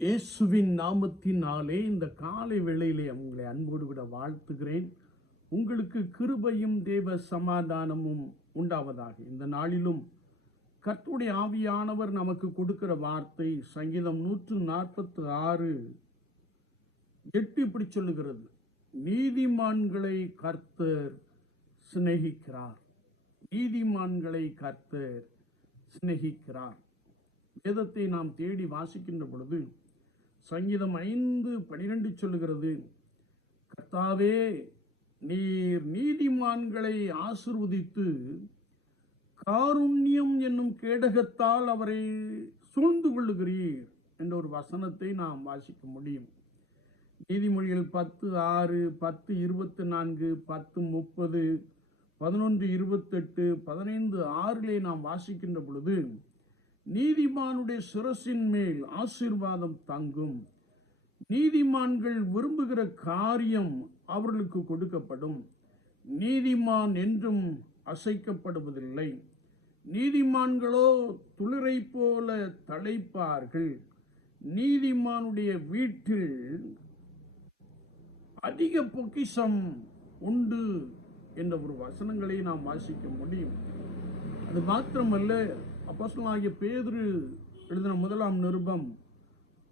இயேசுவின் நாமத்தினாலே இந்த காலை வேளையிலே உங்களை அன்போடு கூட வாழ்த்துகிறேன். உங்களுக்கு கிருபையும் தேவ சமாதானமும் உண்டாவதாக. இந்த நாளிலும் கர்த்தருடைய ஆவியானவர் நமக்கு கொடுக்கிற வார்த்தை சங்கீதம் 146:8 இப்படி சொல்லுகிறது: நீதிமான்களை கர்த்தர் சிநேகிக்கிறார். நீதிமான்களை கர்த்தர் சிநேகிக்கிறார். வேதத்தை நாம் தேடி வாசிக்கின்ற பொழுது சங்கீதம் 5:12 சொல்லுகிறது: கர்த்தாவே, நீர் நீதிமான்களை ஆசீர்வதித்து காருண்யம் என்னும் கேடகத்தால் அவரை சூழ்ந்து கொள்ளுகிறீர் என்ற ஒரு வசனத்தை நாம் வாசிக்க முடியும். நீதிமொழிகள் 10:6, 10:24, 10:30, 11:28, 15:6 நாம் வாசிக்கின்ற பொழுது நீதிமானுடைய சிரசின் மேல் ஆசீர்வாதம் தங்கும், நீதிமான்கள் விரும்புகிற காரியம் அவர்களுக்கு கொடுக்கப்படும், நீதிமான் என்றும் அசைக்கப்படுவதில்லை, நீதிமான்களோ துளிரை போல தழைப்பார்கள், நீதிமானுடைய வீட்டில் அதிக பொக்கிஷம் உண்டு என்ற ஒரு வசனங்களை நாம் வாசிக்க முடியும். அது மாத்திரமல்ல, அப்போஸ்தலனாகிய பேதுரு எழுதின 1 நிருபம்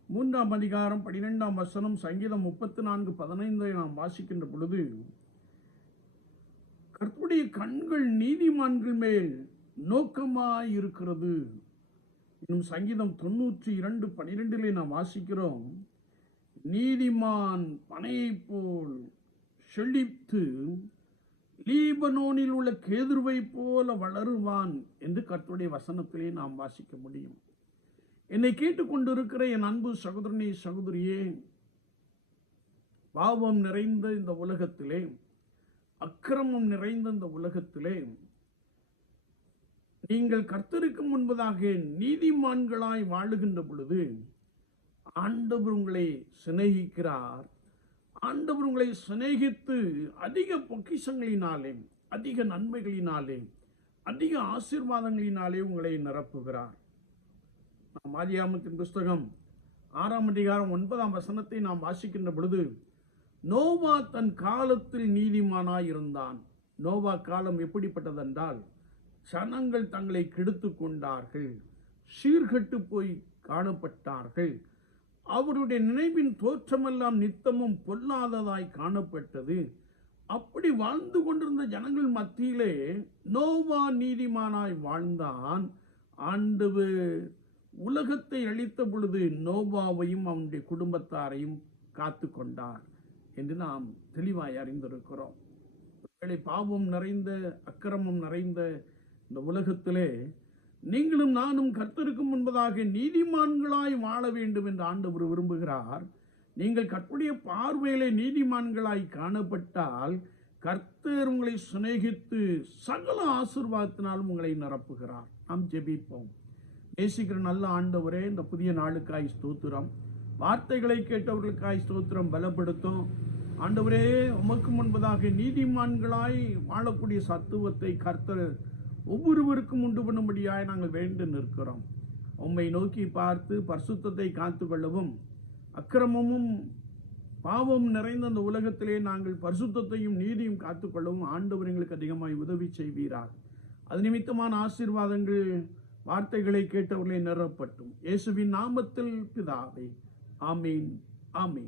3 12 சங்கீதம் 34:15 நாம் வாசிக்கின்ற பொழுது கர்த்தருடைய கண்கள் நீதிமான்கள் மேல் நோக்கமாயிருக்கிறது. இன்னும் சங்கீதம் 92:12 நாம் வாசிக்கிறோம்: நீதிமான் பனையை போல் செழித்து லீபனோனில் உள்ள கேதுருவை போல வளருவான் என்று கர்த்தருடைய வசனத்திலே நாம் வாசிக்க முடியும். என்னை கேட்டுக்கொண்டிருக்கிற என் அன்பு சகோதரனே, சகோதரியே, பாவம் நிறைந்த இந்த உலகத்திலே, அக்கிரமம் நிறைந்த இந்த உலகத்திலே நீங்கள் கர்த்தருக்கு முன்பதாக நீதிமான்களாய் வாழுகின்ற பொழுது ஆண்டவர் உங்களை சிநேகிக்கிறார். ஆண்டவர் உங்களை சிநேகித்து அதிக பொக்கிஷங்களினாலே, அதிக நன்மைகளினாலே, அதிக ஆசீர்வாதங்களினாலே உங்களை நிரப்புகிறார். ஆதியாகமத்தின் புஸ்தகம் 6:9 நாம் வாசிக்கின்ற பொழுது, நோவா தன் காலத்தில் நீதிமானாய் இருந்தான். நோவா காலம் எப்படிப்பட்டதென்றால், ஜனங்கள் தங்களை கெடுத்து கொண்டார்கள், சீர்கெட்டு போய் காணப்பட்டார்கள், அவருடைய நினைவின் தோற்றமெல்லாம் நித்தமும் பொல்லாததாய் காணப்பட்டது. அப்படி வாழ்ந்து கொண்டிருந்த ஜனங்கள் மத்தியிலே நோவா நீதிமானாய் வாழ்ந்தான். ஆண்டவர் உலகத்தை அழித்த பொழுது நோவாவையும் அவனுடைய குடும்பத்தாரையும் காத்து கொண்டார் என்று நாம் தெளிவாய் அறிந்திருக்கிறோம். பாவம் நிறைந்த, அக்கிரமம் நிறைந்த இந்த உலகத்திலே நீங்களும் நானும் கர்த்தருக்கு முன்பதாக நீதிமான்களாய் வாழ வேண்டும் என்று ஆண்டவர் விரும்புகிறார். நீங்கள் கர்த்தருடைய பார்வையிலே நீதிமான்களாய் காணப்பட்டால் கர்த்தர் உங்களை சிநேகித்து சகல ஆசீர்வாதத்தினாலும் உங்களை நிரப்புகிறார். நாம் ஜெபிப்போம். நேசிக்கிற நல்ல ஆண்டவரே, இந்த புதிய நாளுக்காய் ஸ்தோத்திரம். வார்த்தைகளை கேட்டவர்களுக்காய் ஸ்தோத்திரம். பலப்படுத்தும் ஆண்டவரே. உமக்கு முன்பதாக நீதிமான்களாய் வாழக்கூடிய சத்துவத்தை கர்த்தர் ஒவ்வொருவருக்கும் உண்டு பண்ணும்படியாய் நாங்கள் வேண்டு நிற்கிறோம். உம்மை நோக்கி பார்த்து பரிசுத்தத்தை காத்து கொள்ளவும், அக்கிரமமும் பாவம் நிறைந்த அந்த உலகத்திலே நாங்கள் பரிசுத்தத்தையும் நீதியும் காத்துக்கொள்ளவும் ஆண்டவர் எங்களுக்கு அதிகமாய் உதவி செய்வீராக. அது நிமித்தமான ஆசீர்வாதங்கள் வார்த்தைகளை கேட்டவர்களை நிரப்பட்டும். இயேசுவின் நாமத்தில் பிதாவே, ஆமீன், ஆமீன்.